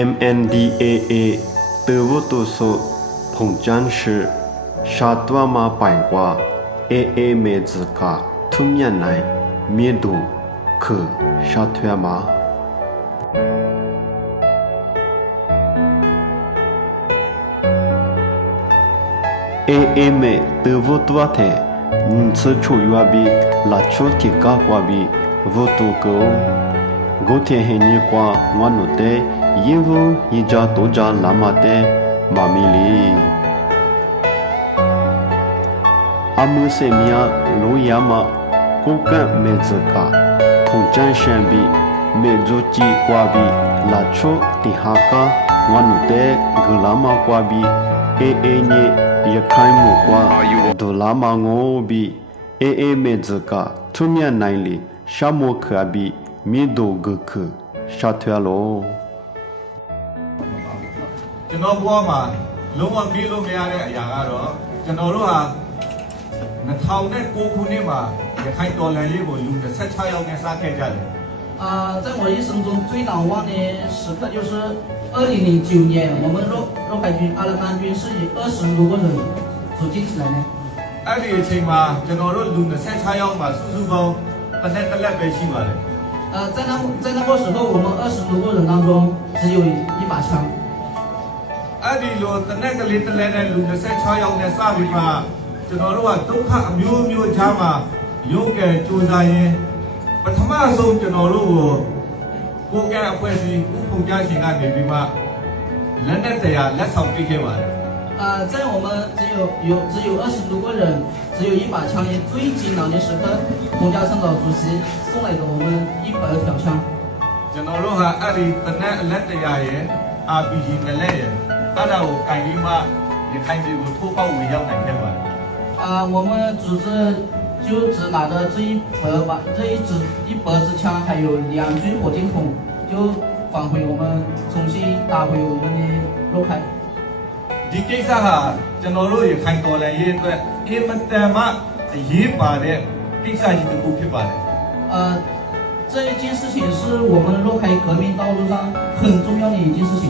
MNDAA 德沃多索彭江市沙多马拜瓜 AA 梅子卡图面内灭毒可沙托马。AA 梅德沃多特，此处有比拉出提卡瓜比沃多狗，狗天黑尼瓜我努得。耶夫一家多家拉马的马米里，阿姆塞米亚罗亚马，古干梅子卡，彭江山比，梅祖基瓜比，拉楚蒂哈卡，我努得格拉马瓜比，AA 尼也开木瓜，多拉马我比，AA 梅子卡，图面那里沙漠克比，米多格克，沙特罗。ကျွန်တော်ဘဝမှာလုံးဝမေ့လို့မရတဲ့အရာကတော့ကျွန်တော်တို့ဟာ2009ခုနှစ်မှာရခိုင်တော်လှန်ရေးကိုလူ26ယောက်နဲ့စခဲ့ကြတယ်在我一生中最难忘的时刻就是2009年，我们肉海军阿拉曼军是以20多个人组建起来的。အဲ့ဒီအချိန်မှာကျွန်တော်တို့လူ26ယောက်မှာစုစုပေါင်းတစ်လက်ပဲရှိပါတယ်在那个时候，我们20多个人当中只有一把枪。အဲ့ဒီလိုတစ်ကလေးတစ်လက်နဲ့လူ26ယောက်နဲ့စပြီးမှကျွန်တော်တို့ကဒုက္ခအမျိုးမျိုးကြားမှာရုပ်ကဲကြိုးစားရင်ပထမဆုံးကျွန်တော်တို့ကိုကဲအဖွဲ့အစည်းဥပုံကြရှင်ကနေပြီးမှလက်နဲ့တရားလက်ဆောင်ပေးခဲ့ပါတယ်在我们只有20多个人，只有一把枪，也最艰难的时刻，彭家圣岛主席送来给我们100条枪。ကျွန်တော်တို့ဟာအဲ့ဒီတစ်လက်တရားရဲ့ RPG နဲ့လက်ရဲ့အဲ့ဒါကိုကင်ပြီးမှရခိုင်ပြည်ကိုထိုးပေါက်ဝင်ရောက်နိုင်ခဲ့ပါတယ်我们组织就只拿着这一百支枪，还有2具火箭筒，就返回我们重新打回我们的肉海。ဒီကိစ္စဟာကျွန်တော်တို့ရခိုင်တော်လှန်ရေးအတွက်အင်မတန်မှအရေးပါတဲ့ကိစ္စကြီးတစ်ခုဖြစ်ပါတယ်这一件事情是我们肉海革命道路上很重要的一件事情。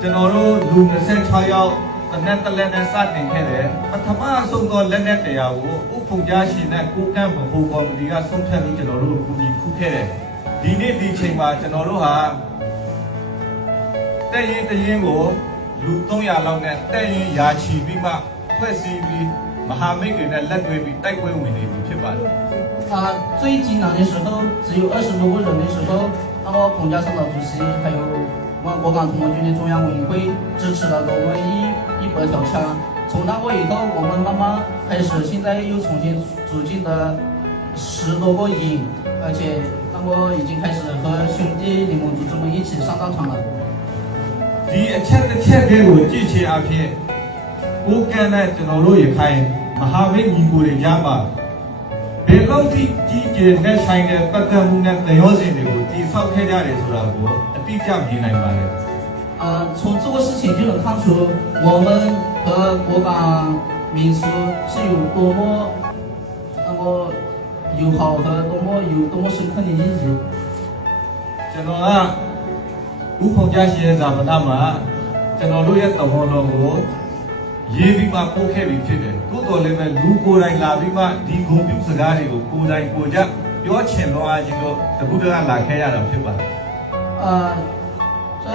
ကျွန်တော်တို့လူ26ယောက်တစ်လက်နဲ့စတင်ခဲ့တယ်ပထမဆုံးသောလက်နဲ့တရားကိုဥပုံကြားရှင်နဲ့ကိုကန့်ဗဟိုကော်မတီကဆုံးဖြတ်ပြီးကျွန်တော်တို့ကူညီခုခဲ့တယ်ဒီနေ့ဒီချိန်မှာကျွန်တော်တို့ဟာတဲ့ရင်တရင်ကိုလူ300လောက်နဲ့တဲ့ရင်ယာချီပြီးမှဖွဲ့စည်းပြီးမဟာမိတ်တွေနဲ့လက်တွဲပြီးတိုက်ပွဲဝင်နေပြီဖြစ်ပါတယ်最艰难的时候只有20多个人的时候，那么彭家圣岛主席还有我们国港同盟军的中央委员会支持了我们100条枪。从那个以后，我们慢慢开始，现在又重新组建的10多个营，而且那么已经开始和兄弟联盟组织们一起上战场了。ဒီအချက်တစ်ချက်တွေကိုကြည့်ချင်အဖြစ်ကိုကန့်နဲ့ကျွန်တော်တို့ရခိုင်မဟာမိတ်ညီကိုတွေကြားမှာဘယ်လောက်ထိကြီးကျယ်တဲ့ဆိုင်တဲ့ပတ်သက်မှုနဲ့သရောစဉ်တွေကိုတည်ဆောက်ခဲ့ကြတယ်ဆိုတာကိုအတိအကျမြင်နိုင်ပါတယ်从这个事情就能看出我们和国港民俗是有多么友好和多么深刻的意义。ကျွန်တော်ကဥပုံကြရှင်ရဲ့ဇာပနာမှာကျွန်တော်တို့ရဲ့တဝန်တော်ကိုရေးပြီးမှပို့ခဲ့ပြီးဖြစ်တယ်သို့တော်လည်းပဲလူကိုယ်တိုင်လာပြီးမှဒီဂုဏ်ပြုစကားတွေကိုကိုယ်တိုင်ကိုကြပြောချင်တော့အချင်းတို့တခုတည်းကလာခဲ့ရတာဖြစ်ပါတယ်在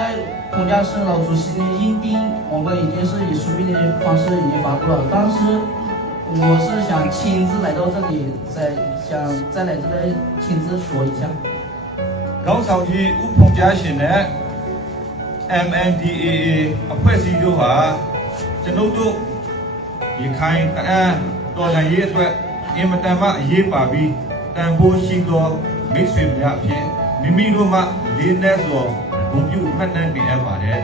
彭家圣老主席的印丁，我们已经是以书面的方式已经发布了，但是我是想亲自来到这里，再来这里亲自说一下。ခေါင်းဆောင်ကြီးဥပုံကြရှင်နဲ့ MNDAA အဖွဲ့အစည်းတို့ဟာကျွန်ုပ်တို့ရခိုင်တော်လှန်ရေးအတွက်အင်မတန်မှအရေးပါပြီးတန်ဖိုးရှိသောမိတ်ဆွေများအဖြစ်မိမိတို့မှလေးနက်စွာဂုဏ်ပြုမှတ်တမ်းတင်အပ်ပါတယ်